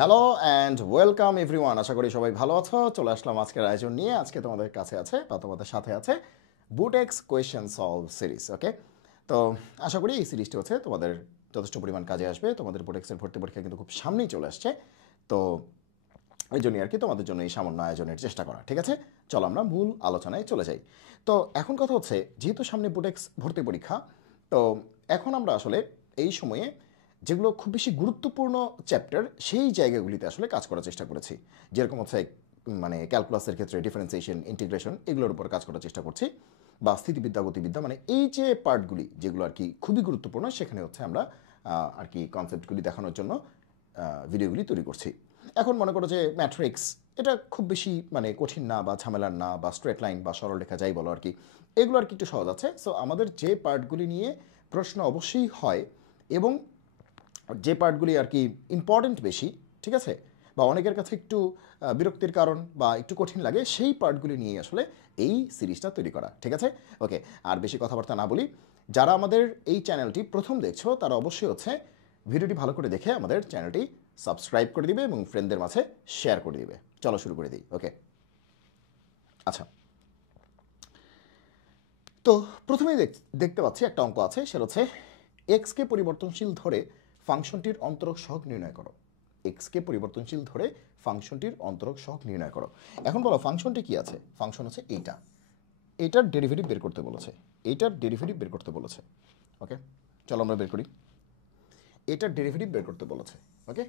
Hello and welcome everyone. আশা করি সবাই ভালো আছো। চলে আসলাম আজকের আয়োজন নিয়ে। আজকে তোমাদের কাছে আছে বা তোমাদের সাথে আছে বুটেক্স কোয়েশ্চেন সলভ সিরিজ। ওকে, তো আশা করি এই সিরিজটি হচ্ছে তোমাদের যথেষ্ট পরিমাণ কাজে আসবে। তোমাদের বুটেক্সের ভর্তি পরীক্ষা কিন্তু খুব সামনেই চলে আসছে, তো এই জন্যই আর কি তোমাদের জন্য এই সামান্য আয়োজনের চেষ্টা করা। ঠিক আছে, চলো আমরা মূল আলোচনায় চলে যাই। তো এখন কথা হচ্ছে, যেহেতু সামনে বুটেক্স ভর্তি পরীক্ষা, তো এখন আমরা আসলে এই সময়ে যেগুলো খুব বেশি গুরুত্বপূর্ণ চ্যাপ্টার সেই জায়গাগুলিতে আসলে কাজ করার চেষ্টা করেছি। যেরকম হচ্ছে মানে ক্যালকুলাসের ক্ষেত্রে ডিফারেন্সিয়েশন, ইন্টিগ্রেশন, এগুলোর উপর কাজ করার চেষ্টা করছি, বা স্থিতিবিদ্যা, গতিবিদ্যা, মানে এই যে পার্টগুলি যেগুলো আর কি খুবই গুরুত্বপূর্ণ, সেখানে হচ্ছে আমরা আর কি কনসেপ্টগুলি দেখানোর জন্য ভিডিওগুলি তৈরি করছি। এখন মনে করো যে ম্যাট্রিক্স, এটা খুব বেশি মানে কঠিন না বা ঝামেলার না, বা স্ট্রেট লাইন বা সরল রেখা যাই বলো আর কি, এগুলো আর কি একটু সহজ আছে। সো আমাদের যে পার্টগুলি নিয়ে প্রশ্ন অবশ্যই হয় এবং যে পার্টগুলি আর কি ইম্পর্টেন্ট বেশি, ঠিক আছে, বা অনেকের কাছে একটু বিরক্তির কারণ বা একটু কঠিন লাগে, সেই পার্টগুলি নিয়ে আসলে এই সিরিজটা তৈরি করা। ঠিক আছে, ওকে, আর বেশি কথাবার্তা না বলি। যারা আমাদের এই চ্যানেলটি প্রথম দেখছো তারা অবশ্যই হচ্ছে ভিডিওটি ভালো করে দেখে আমাদের চ্যানেলটি সাবস্ক্রাইব করে দিবে এবং ফ্রেন্ডদের মাঝে শেয়ার করে দিবে। চলো শুরু করে দিই। ওকে, আচ্ছা, তো প্রথমেই দেখতে পাচ্ছি একটা অঙ্ক আছে, সেটা হচ্ছে এক্সকে পরিবর্তনশীল ধরে ফাংশনটির অন্তরক সহগ নির্ণয় করো। এক্সকে পরিবর্তনশীল ধরে ফাংশনটির অন্তরক সহগ নির্ণয় করো। এখন বলো ফাংশনটি কি আছে? ফাংশন হচ্ছে এইটা, এইটার ডেরিভেটিভ বের করতে বলেছে, এইটার ডেরিভেটিভ বের করতে বলেছে। ওকে, চলো আমরা বের করি। এটার ডেরিভেটিভ বের করতে বলেছে। ওকে,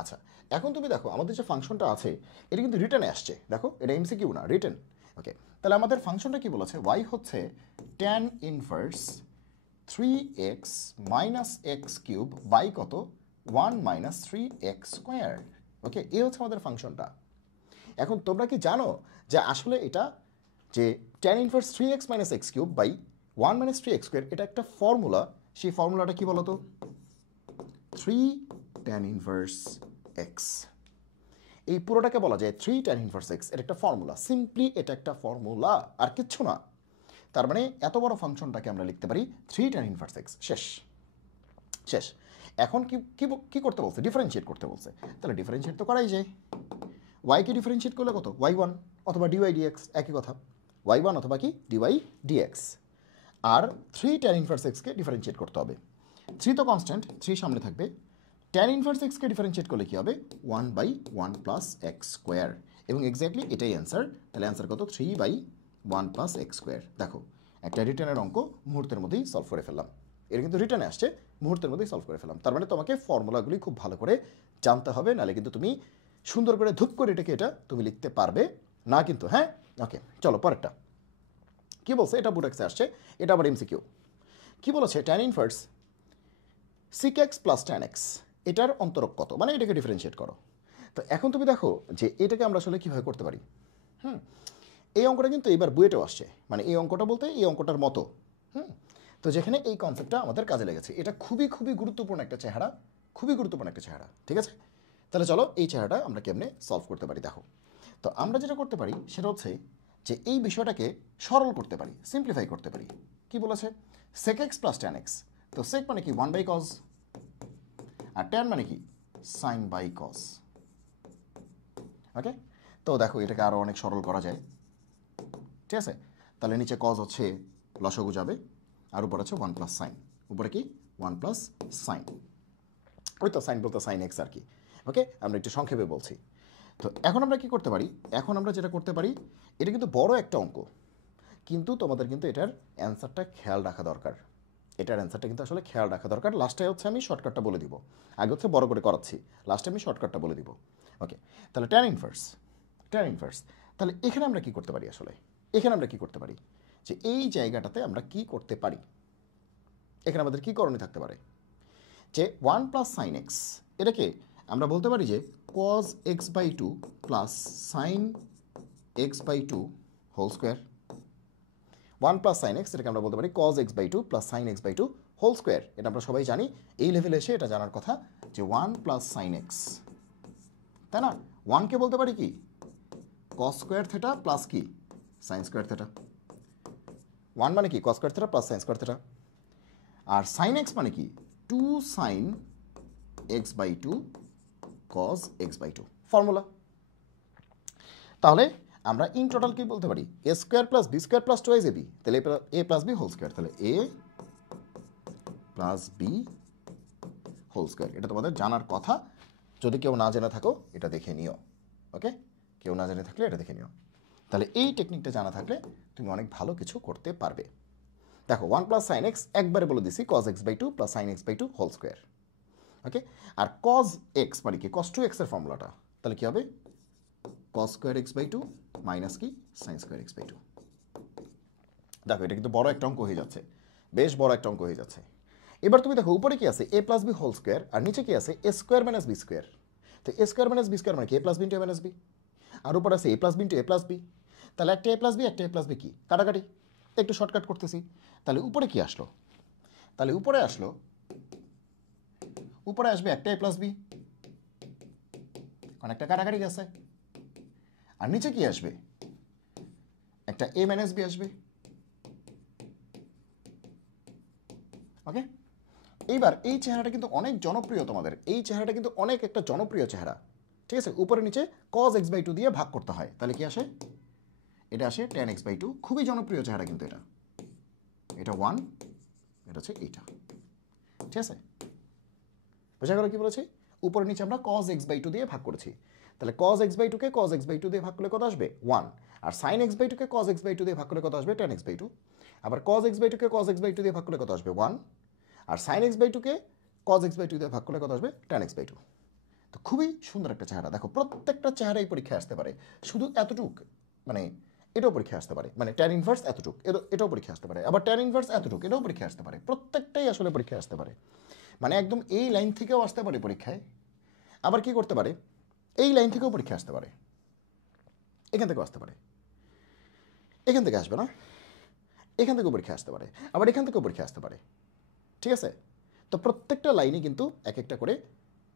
আচ্ছা, এখন তুমি দেখো আমাদের যে ফাংশনটা আছে এটা কিন্তু রিটার্নে আসছে। দেখো এটা এমসিকিউ না, রিটার্ন। ওকে, তাহলে আমাদের ফাংশনটা কি বলেছে? ওয়াই হচ্ছে tan inverse 3x minus x cube by কত? 1 মাইনাস 3x স্কোয়ার। ওকে, এই হচ্ছে আমাদের ফাংশনটা। এখন তোমরা কি জানো যে আসলে এটা যে tan inverse 3x minus x cube by 1 minus 3x square, এটা একটা ফর্মুলা। সেই ফর্মুলাটা কি বলো তো? 3 tan ইনভার্স এক্স। এই পুরোটাকে বলা যায় 3 tan ইনভার্স এক্স। এটা একটা ফর্মুলা, সিম্পলি এটা একটা ফর্মুলা, আর কিচ্ছু না। তার মানে এত বড় ফাংশনটাকে আমরা লিখতে পারি 3 tan ইনভার্স এক্স। শেষ শেষ। এখন কি কি কি করতে বলছে? ডিফারেন্সিয়েট করতে বলছে। তাহলে ডিফারেন্সিয়েট তো করাই যায়। ওয়াইকে ডিফারেন্সিয়েট করলে কত? y1 অথবা ডিওয়াই ডিএক্স, একই কথা। y1 অথবা কি ডিওয়াই ডিএক্স। আর 3 tan ইনভার্স এক্সকে ডিফারেন্সিয়েট করতে হবে। 3 তো কনস্ট্যান্ট, 3 সামনে থাকবে। ট্যান ইনভার্স এক্সকে ডিফারেন্সিয়েট করলে কী হবে? 1 বাই 1 প্লাস এক্স স্কোয়ার। এবং এক্স্যাক্টলি এটাই অ্যান্সার। তাহলে অ্যান্সার কত? 3 বাই 1 প্লাস এক্স স্কোয়ার। দেখো একটা রিটার্নের অঙ্ক মুহূর্তের মধ্যেই সলভ করে ফেললাম। এটা কিন্তু রিটার্নে আসছে, মুহূর্তের মধ্যেই সলভ করে ফেললাম। তার মানে তোমাকে ফর্মুলাগুলি খুব ভালো করে জানতে হবে, নাহলে কিন্তু তুমি সুন্দর করে ধূপ করে এটাকে এটা তুমি লিখতে পারবে না কিন্তু। হ্যাঁ, ওকে, চলো পরেরটা কি বলছে? এটা বুটেক্সে আসছে, এটা আবার এমসিকিউ। কি বলেছে? Tan inverse sec x plus tan x, এটার অন্তরক কত? মানে এটাকে ডিফারেন্সিয়েট করো। তো এখন তুমি দেখো যে এটাকে আমরা আসলে কীভাবে করতে পারি। এই অঙ্কটা কিন্তু এবার বুয়েটেও আসছে, মানে এই অঙ্কটা বলতে এই অঙ্কটার মতো। তো যেখানে এই কনসেপ্টটা আমাদের কাজে লেগেছে, এটা খুবই খুবই গুরুত্বপূর্ণ একটা চেহারা, খুবই গুরুত্বপূর্ণ একটা চেহারা। ঠিক আছে, তাহলে চলো এই চেহারাটা আমরা কেমনে সলভ করতে পারি দেখো। তো আমরা যেটা করতে পারি সেটা হচ্ছে যে এই বিষয়টাকে সরল করতে পারি, সিম্পলিফাই করতে পারি। কি বলেছে? Sec x plus tan x. তো সেক মানে কি? 1 বাই কজ, আর ট্যান মানে কি? Sign by cause. ওকে, তো দেখো এটাকে আরও অনেক সরল করা যায়। ঠিক আছে, তাহলে নিচে কজ হচ্ছে লসাগু যাবে, আর উপর আছে 1 প্লাস সাইন। উপরে কি? 1 প্লাস সাইন। ওই তো সাইন বলতে সাইন এক্স আর কি। ওকে, আমরা একটু সংক্ষেপে বলছি। তো এখন আমরা কি করতে পারি? এখন আমরা যেটা করতে পারি, এটা কিন্তু বড় একটা অঙ্ক, কিন্তু তোমাদের কিন্তু এটার অ্যান্সারটা খেয়াল রাখা দরকার। এটার অ্যান্সারটা কিন্তু আসলে খেয়াল রাখা দরকার। লাস্টে হচ্ছে আমি শর্টকাটটা বলে দিব, আগে হচ্ছে বড় করে করাচ্ছি, লাস্টে আমি শর্টকাটটা বলে দিব। ওকে, তাহলে ট্যান ইনভার্স, ট্যান ইনভার্স। তাহলে এখানে আমরা কি করতে পারি? আসলে এখানে আমরা কি করতে পারি যে এই জায়গাটাতে আমরা কি করতে পারি? এখানে আমাদের কি করণীয় থাকতে পারে? যে 1 প্লাস সাইন এক্স, এটাকে আমরা বলতে পারি যে cos x by 2 plus sine x by 2 whole square. 1 plus sine x, এটাকে আমরা বলতে পারি cos x by 2 plus sine x by 2 whole square. এটা আমরা সবাই জানি, এই লেভেলে এসে এটা জানার কথা যে 1 প্লাস সাইন এক্স, তাই না? 1কে বলতে পারি কি? কস স্কোয়ার থেটা প্লাস কি? Sine square theta. 1 মানে কি? Cos square theta plus sine square theta. আর সাইন এক্স মানে কি? 2 sine x by 2 cos x/2 formula. তাহলে আমরা ইন টোটাল কি বলতে পারি a square plus b square plus 2ab, তাহলে a plus b whole square, তাহলে a plus b whole square. এটা তোমাদের জানার কথা, যদি কেউ না জেনে থাকো এটা দেখে নিও। ওকে, কেউ না জেনে থাকলে এটা দেখে নিও। তাহলে এই টেকনিকটা জানা থাকলে তুমি অনেক ভালো কিছু করতে পারবে। দেখো 1 প্লাস সাইন এক্স একবারে বলে দিছি cos x/2 plus sine x/2 whole square. Okay, আর cos x মানে কি cos 2x এর ফর্মুলাটা, তাহলে কি হবে cos স্কয়ার x/2 মাইনাস কি সাইন স্কয়ার x/2। দেখো এটা কিন্তু বড় একটা অঙ্ক হয়ে যাচ্ছে, বেশ বড় একটা অঙ্ক হয়ে যাচ্ছে। এবার তুমি দেখো উপরে কি আছে a plus B whole square, আর নিচে কি আছে a square minus B square. তো a square minus B square মানে কি a plus B into a minus B, আর উপরে আছে a plus B into a plus B. তাহলে একটা a প্লাস বি একটা a প্লাস বি কি কাটাকাটি, একটু শর্টকাট করতেছি। তাহলে উপরে কি আসলো, তাহলে উপরে আসলো, উপরে আসবে একটা a প্লাস বি, কারণ একটা কাটাকাটি গেছে। আর নিচে কি আসবে, একটা a মাইনাস বি আসবে। ওকে, এইবার এই চেহারাটা কিন্তু অনেক জনপ্রিয়, তোমাদের এই চেহারাটা কিন্তু অনেক একটা জনপ্রিয় চেহারা। ঠিক আছে, উপরে নিচে cos x/2 দিয়ে ভাগ করতে হয়, তাহলে কি আসে, এটা আসে tan x/2। খুবই জনপ্রিয় চেহারা কিন্তু এটা, এটা 1, এটা হচ্ছে এইটা। ঠিক আছে, বোঝা গেল কি বলেছি, উপরে নিচে আমরা cos x/2 দিয়ে ভাগ করেছি। তাহলে cos x/2 কে cos x/2 দিয়ে ভাগ করলে কত আসবে 1, আর sin x/2 কে cos x/2 দিয়ে ভাগ করলে কত আসবে tan x/2, আবার cos x/2 কে cos x/2 দিয়ে ভাগ করলে কত আসবে 1, আর sin x/2 কে cos x/2 দিয়ে ভাগ করলে কত আসবে tan x/2। তো খুবই সুন্দর একটা চেহারা। দেখো প্রত্যেকটা চেহারাই পরীক্ষায় আসতে পারে, শুধু এতটুক মানে এটাও পরীক্ষায় আসতে পারে, মানে tan ইনভার্স এতটুক এটাও পরীক্ষায় আসতে পারে, আবার tan ইনভার্স এতটুক এটাও পরীক্ষায় আসতে পারে। প্রত্যেকটাই আসলে পরীক্ষায় আসতে পারে, মানে একদম এই লাইন থেকেও আসতে পারে পরীক্ষায়, আবার কি করতে পারে এই লাইন থেকেও পরীক্ষা আসতে পারে, এখান থেকেও আসতে পারে, এখান থেকে আসবে না, এখান থেকেও পরীক্ষা আসতে পারে, আবার এখান থেকেও পরীক্ষা আসতে পারে। ঠিক আছে, তো প্রত্যেকটা লাইনে কিন্তু এক একটা করে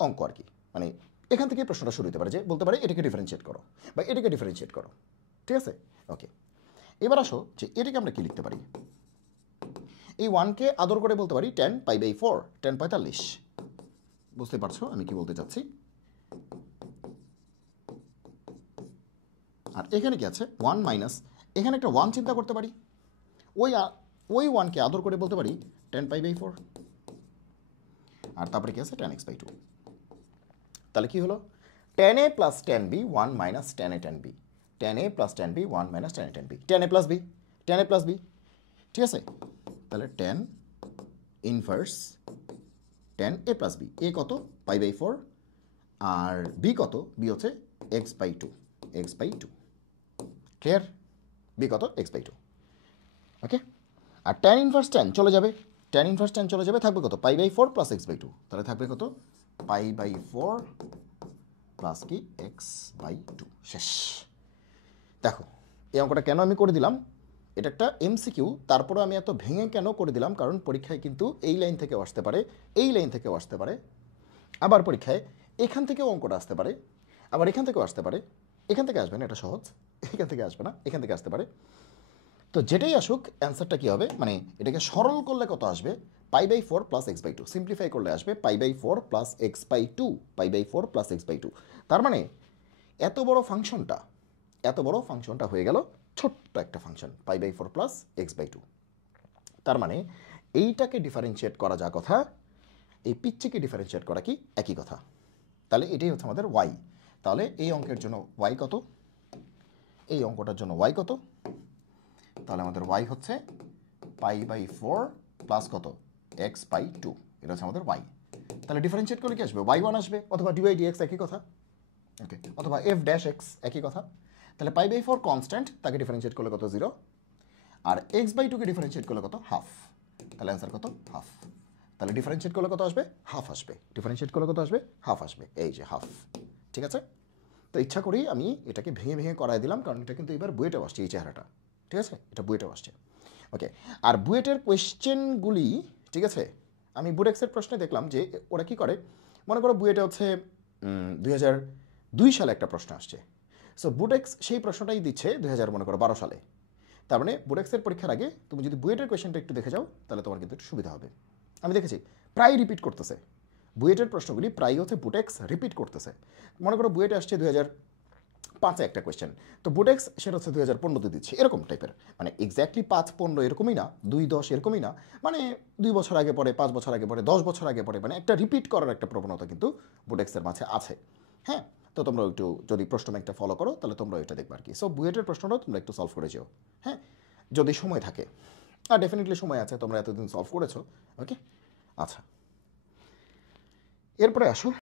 অঙ্ক আর কি, মানে এখান থেকে প্রশ্নটা শুরু হতে পারে, যে বলতে পারে এটাকে ডিফারেন্সিয়েট করো বা এটাকে ডিফারেন্সিয়েট করো। ঠিক আছে, ওকে, এবার আসো যে এটাকে আমরা কি লিখতে পারি, এই 1কে আদর করে বলতে পারি tan π/4, tan 45। বুঝতে পারছো আমি কি বলতে চাচ্ছি। আর এখানে কি আছে 1 মাইনাস, এখানে একটা 1 চিন্তা করতে পারি, ওই 1কে আদর করে বলতে পারি tan π/4, আর তারপরে কি আছে tan x/2। তাহলে কি হলো tan a plus tan b 1 minus tan a tan b, tan a plus tan b 1 minus tan a tan b, tan a plus b, tan a plus b। ঠিক আছে, তাহলে tan inverse tan a plus b, a কত π/4, আর b কত, b হচ্ছে x/2, x/2। Clear, b কত x/2। ওকে, আর tan inverse tan চলে যাবে, tan inverse tan চলে যাবে, থাকবে কত π/4 প্লাস x/2, তাহলে থাকবে কত π/4 প্লাস কি x/2। শেষ। দেখো এই অঙ্কটা কেন আমি করে দিলাম, এটা একটা এমসিকিউ, তারপরে আমি এত ভেঙে কেন করে দিলাম, কারণ পরীক্ষায় কিন্তু এই লাইন থেকেও আসতে পারে, এই লাইন থেকেও আসতে পারে, আবার পরীক্ষায় এখান থেকেও অঙ্কটা আসতে পারে, আবার এখান থেকেও আসতে পারে। এখান থেকে আসবে না, এটা সহজ, এখান থেকে আসবে না, এখান থেকে আসতে পারে। তো যেটাই আসুক অ্যান্সারটা কী হবে, মানে এটাকে সরল করলে কত আসবে π/4 প্লাস x/2, সিম্পলিফাই করলে আসবে π/4 প্লাস x/2, π/4 প্লাস x/2। তার মানে এত বড় ফাংশনটা হয়ে গেল ছোট্ট একটা ফাংশন π/4 প্লাস x/2। তার মানে এইটাকে ডিফারেন্সিয়েট করা যা কথা, এই পিচ্চিকে ডিফারেন্সিয়েট করা কি একই কথা। তাহলে এটাই হচ্ছে আমাদের y। তাহলে এই অঙ্কের জন্য y কত, এই অঙ্কটার জন্য y কত, তাহলে আমাদের y হচ্ছে π/4 প্লাস কত x/2, এটা হচ্ছে আমাদের y। তাহলে ডিফারেন্সিয়েট করলে কি আসবে y1 আসবে, অথবা dy/dx একই কথা, ওকে, অথবা f'(x) একই কথা। তাহলে π/4 কনস্ট্যান্ট, তাকে ডিফারেন্সিয়েট করলে কত 0, আর x/2কে ডিফারেন্সিয়েট করলে কত হাফ, তাহলে অ্যান্সার কত হাফ। তাহলে ডিফারেন্সিয়েট করলে কত আসবে হাফ আসবে, ডিফারেন্সিয়েট করলে কত আসবে হাফ আসবে, এই যে হাফ। ঠিক আছে, তো ইচ্ছা করেই আমি এটাকে ভেঙে ভেঙে করাই দিলাম, কারণ এটা কিন্তু এবার বুয়েটেও আসছে এই চেহারাটা। ঠিক আছে, এটা বুয়েটেও আসছে। ওকে, আর বুয়েটের কোয়েশ্চেনগুলি, ঠিক আছে, আমি বুয়েটেক্সের প্রশ্নে দেখলাম যে ওরা কি করে, মনে করো বুয়েটে হচ্ছে 2002 সালে একটা প্রশ্ন আসছে, সো বুয়েটেক্স সেই প্রশ্নটাই দিচ্ছে 2012 সালে। তার মানে বুয়েটেক্সের পরীক্ষার আগে তুমি যদি বুয়েটের কোয়েশ্চেনটা একটু দেখে যাও, তাহলে তোমার কিন্তু একটু সুবিধা হবে। আমি দেখেছি প্রায় রিপিট করতেছে, বুয়েটের প্রশ্নগুলি প্রায় হচ্ছে বুটেক্স রিপিট করতেছে। মনে করো বুয়েটে আসছে 2005-এ একটা কোয়েশ্চেন, তো বুটেক্স সেটা হচ্ছে 2015-তে দিচ্ছে, এরকম টাইপের। মানে এক্স্যাক্টলি 5-15 এরকমই না, 2-10 এরকমই না, মানে 2 বছর আগে পড়ে, 5 বছর আগে পড়ে, 10 বছর আগে পড়ে, মানে একটা রিপিট করার একটা প্রবণতা কিন্তু বুটেক্সের মাঝে আছে। হ্যাঁ, তো তোমরা একটু যদি প্রশ্ন ব্যাংকটা ফলো করো তাহলে তোমরা এটা দেখবে আর কি। সো বুয়েটের প্রশ্নটাও তোমরা একটু সলভ করে যেও, হ্যাঁ, যদি সময় থাকে। আর ডেফিনেটলি সময় আছে, তোমরা এতদিন সলভ করেছো। ওকে, আচ্ছা, এরপরে আসো